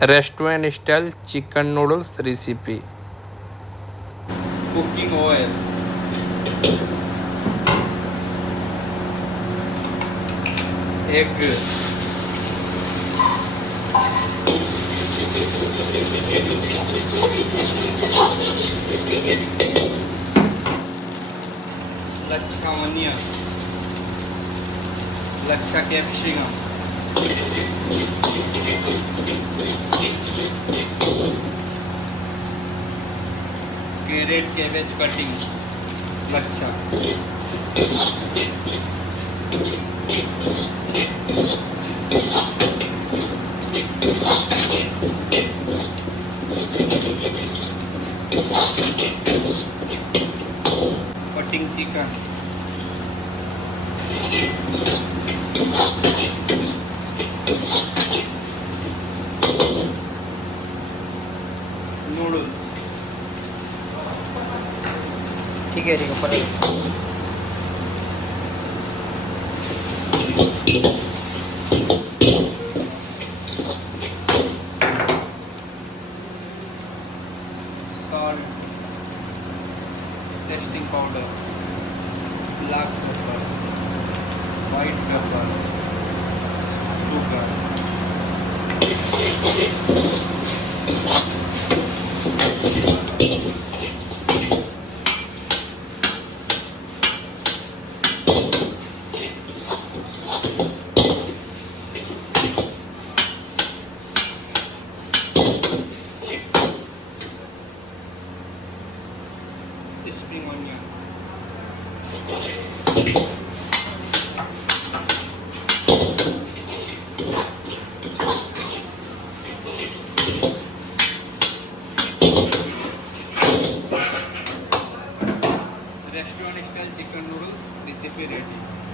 Restaurant style chicken noodles recipe. Cooking oil, egg, लच्छा onion, लच्छा capsicum, carrot cabbage cutting, लच्छा, cutting chicken, noodles, ठीक है paneer salt, tasting powder, black pepper, white pepper, sugar, spring onion, restaurant style chicken noodles recipe ready.